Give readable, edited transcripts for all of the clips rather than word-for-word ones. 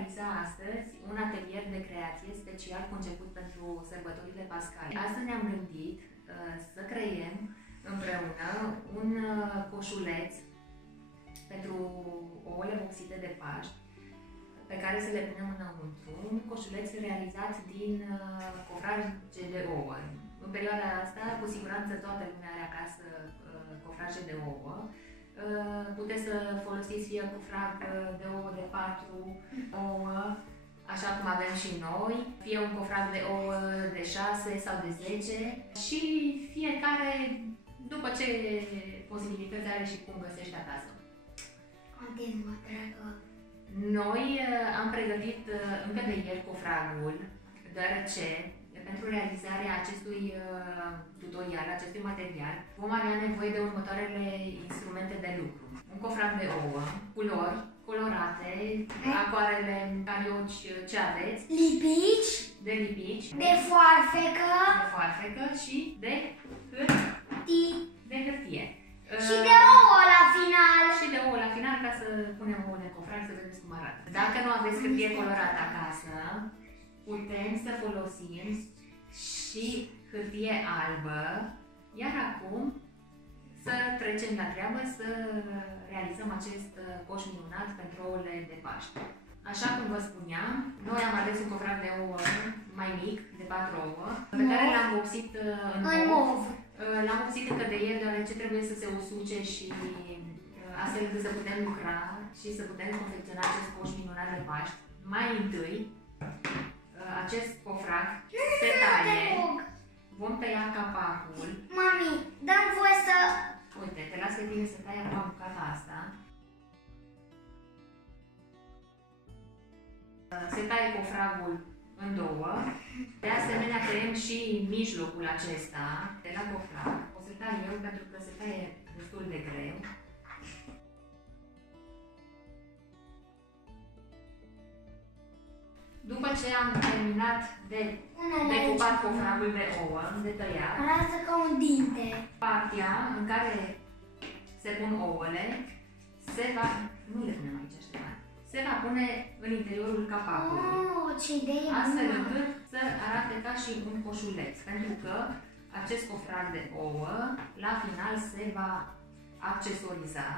realiza astăzi un atelier de creație special conceput pentru sărbătorile pascale. Astăzi ne-am gândit să creăm împreună un coșuleț pentru ouăle vopsite de Paști, pe care să le punem înăuntru. Un coșuleț realizat din cofraje de ouă. În perioada asta, cu siguranță, toată lumea are acasă cofraje de ouă. Puteți să folosiți fie cofrag de ouă de 4 ouă, așa cum avem și noi, fie un cofrag de ouă de 6 sau de 10 și fiecare după ce posibilități are și cum găsește acasă. Noi am pregătit încă de ieri cofragul, deoarece pentru realizarea acestui tutorial, acestui material, vom avea nevoie de următoarele instrumente de lucru. Un cofrag de ouă, culori colorate, acoarele, carioci, ce aveți? Lipici. De lipici. De foarfecă. De foarfecă și de hârtie. Și de ouă la final. Și de ouă la final, ca să punem ouă în cofrag să vedeți cum arată. Dacă nu aveți hârtie colorată acasă, putem să folosim și hârtie albă, iar acum să trecem la treabă să realizăm acest coș minunat pentru ouăle de Paște. Așa cum vă spuneam, noi am ales un cofrag de ouă mai mic, de 4 ouă, pe care l-am vopsit în mov. L-am vopsit încă de ieri, deoarece trebuie să se usuce și astfel încât să putem lucra și să putem confecționa acest coș minunat de Paști. Mai întâi, acest cofrag se taie, vom tăia capacul. Mami, dă-mi voie să... Uite, te las pe tine să tai acum bucata asta. Se taie cofragul în două. De asemenea, tăiem și mijlocul acesta de la cofrag. O să tai eu pentru că se taie destul de greu. După ce am terminat de decupat cofragul de ouă, de tăiat, arată ca un dinte. Partea în care se pun ouăle se va... Nu le punem aici, Ștefan. Se va pune în interiorul capacului. Ce idee astfel bună! încât să arate ca și un coșuleț. Pentru că acest cofrag de ouă, la final, se va accesoriza,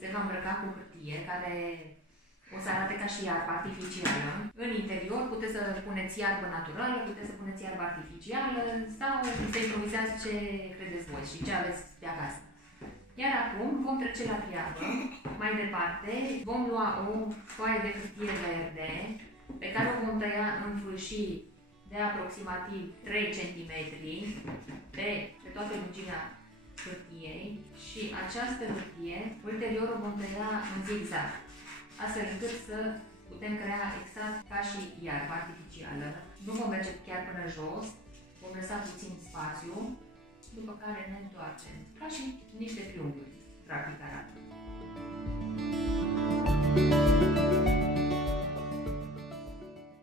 se va îmbrăca cu hârtie, care o să arate ca și iarbă artificială. În interior puteți să puneți iarbă naturală, puteți să puneți iarbă artificială sau să improvizați ce credeți voi și ce aveți pe acasă. Iar acum vom trece la treabă. Mai departe vom lua o foaie de hârtie verde pe care o vom tăia în fâșii de aproximativ 3 cm pe toată lungimea hârtiei și această hârtie ulterior o vom tăia în zigzag, astfel încât să putem crea exact ca și iarbă artificială. Nu vom merge chiar până jos, vom lăsa puțin spațiu, după care ne întoarcem, ca și niște triunghiuri, practic arată.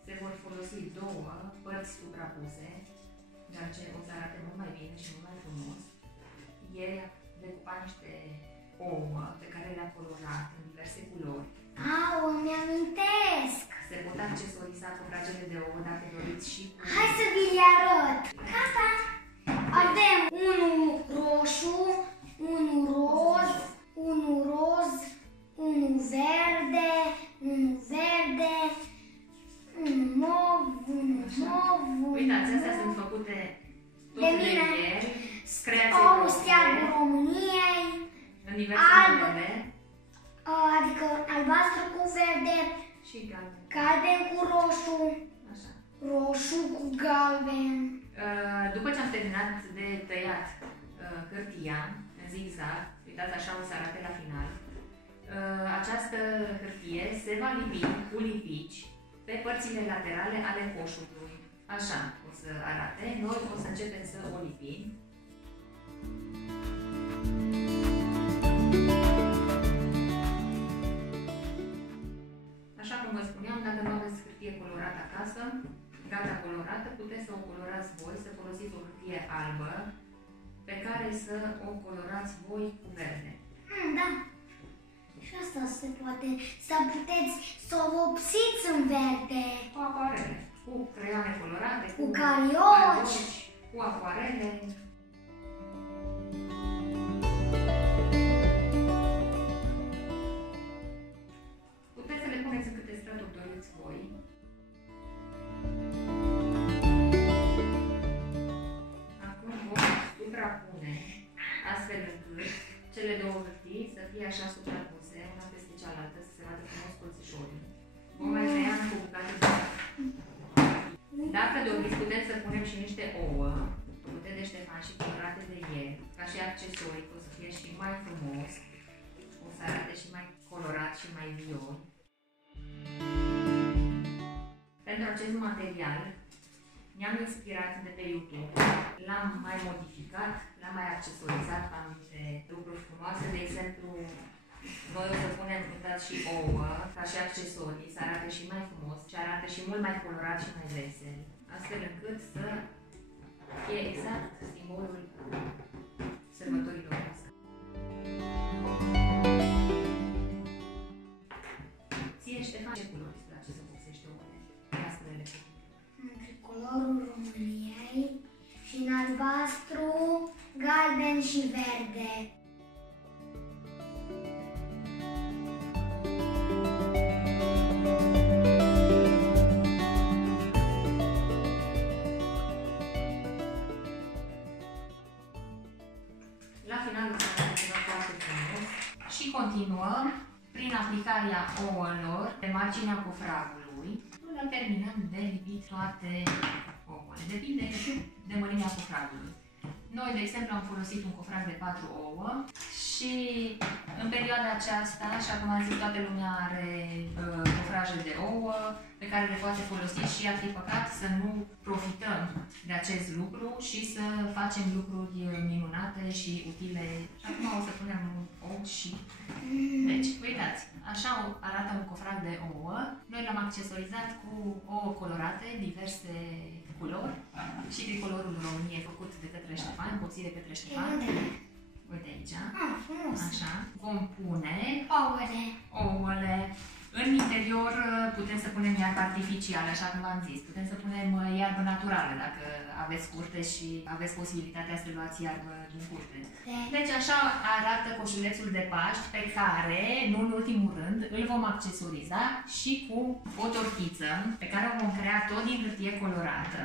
Se vor folosi două părți suprapuse, deoarece o să arate mult mai bine și mult mai frumos. Ieri am decupat niște ouă pe care le-am colorat în diverse culori. Îmi amintesc! Se pot accesoriza cofragele de ouă dacă doriți și cu... Hai să vi le arăt! Gata! Avem unul roșu, unul roz, unul roz, unul verde, unul verde, unul mov, unul mov. Uitați, astea sunt făcute tot de ieri. Steagul României. În diverse modele. Adică albastru cu verde, Și galben. Galben cu roșu. Așa. Roșu cu galben. După ce am terminat de tăiat hârtia în zigzag, uitați, așa o să arate la final, această hârtie se va lipi cu lipici pe părțile laterale ale coșului. Așa o să arate. Noi o să începem să o lipim. Așa cum vă spuneam, dacă nu aveți hârtie colorată acasă, gata colorată, puteți să o colorați voi, să folosiți o hârtie albă pe care să o colorați voi cu verde. Da. Și asta se poate, să puteți să o vopsiți în verde. Cu acoarele, cu creioane colorate, cu carioci, cu acoarele. Puteți să le puneți în câte straturi doriți voi. Acum vom suprapune, astfel încât cele două hârtii să fie așa suprapuse, una peste cealaltă, să se vadă frumos colțișorii. Vom mai tăia cu bucate de... Dacă doriți, putem să punem și niște ouă, pute de ștefan și colorate de el, ca și accesorii, o să fie și mai frumos, o să arate și mai colorat și mai vioi. Pentru acest material ne-am inspirat de pe YouTube, l-am mai modificat, l-am mai accesorizat cu anumite lucruri frumoase, de exemplu, noi o să punem uitați și ouă, ca și accesorii, să arate și mai frumos și arată și mult mai colorat și mai vesel, astfel încât să fie exact simbolul sărbătorilor astea. Ție, Ștefan, ce culori îți place să vopsești ouăle? Asprele. Între colorul României și în albastru, galben și verde. La finalul s-a foarte frumos și continuăm prin aplicarea ouălor pe marginea cufragului până terminăm de lipit toate ouăle. Depinde de mărimea cufragului. Noi, de exemplu, am folosit un cufrag de 4 ouă și în perioada aceasta, așa cum am zis, toată lumea are cufraje de ouă pe care le poate folosi și ar fi păcat să nu profităm de acest lucru și să facem lucruri minunate și utile. Și acum o să punem un ou și... Deci, uitați, așa arată un cufrag de ouă. Noi l-am accesorizat cu ouă colorate, diverse culori și tricolorul României făcut de către Ștefan, împopsit de către Ștefan. Uite aici. Așa. Vom pune ouăle. În interior putem să punem iarbă artificială, așa cum am zis. Putem să punem iarbă naturală, dacă aveți curte și aveți posibilitatea să luați iarbă din curte. Deci așa arată coșulețul de Paști, pe care, nu în ultimul rând, îl vom accesoriza și cu o tortiță, pe care o vom crea tot din hârtie colorată.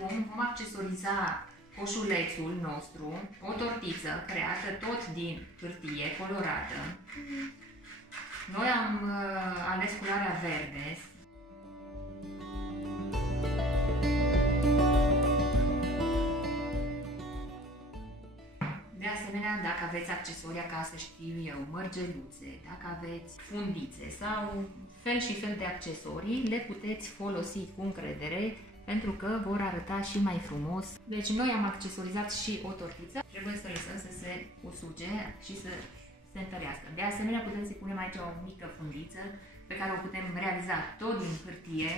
Vom accesoriza coșulețul nostru, o tortiță creată tot din hârtie colorată. Noi am ales culoarea verde. De asemenea, dacă aveți accesorii acasă, știu eu, mărgeluțe, dacă aveți fundițe sau fel și fel de accesorii, le puteți folosi cu încredere, pentru că vor arăta și mai frumos. Deci noi am accesorizat și o tortiță. Trebuie să lăsăm să se usuce și să se întărească. De asemenea, putem să punem aici o mică fundiță pe care o putem realiza tot din hârtie.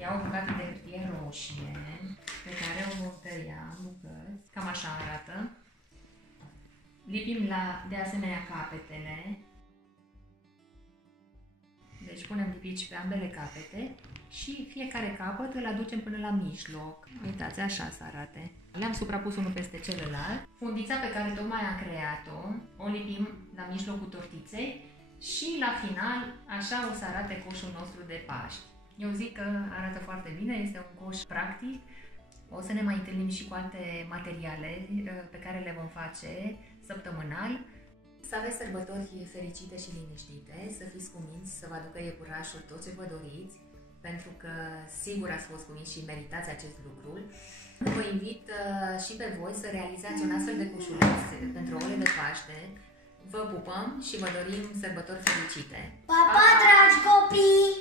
Iau o bucată de hârtie roșie pe care o vom tăia în bucăți. Cam așa arată. Lipim de asemenea capetele. Deci punem lipici pe ambele capete și fiecare capăt îl aducem până la mijloc. Uitați, așa să arate. Le-am suprapus unul peste celălalt. Fundița pe care tocmai am creat-o, o lipim la mijlocul tortiței și la final așa o să arate coșul nostru de Paști. Eu zic că arată foarte bine, este un coș practic. O să ne mai întâlnim și cu alte materiale pe care le vom face săptămânal. Să aveți sărbători fericite și liniștite, să fiți cuminți, să vă aducă iepurașul tot ce vă doriți, pentru că sigur ați fost cuminți și meritați acest lucru. Vă invit și pe voi să realizați un astfel de coșuleț pentru ouăle de Paște. Vă pupăm și vă dorim sărbători fericite! Pa, pa, dragi copii!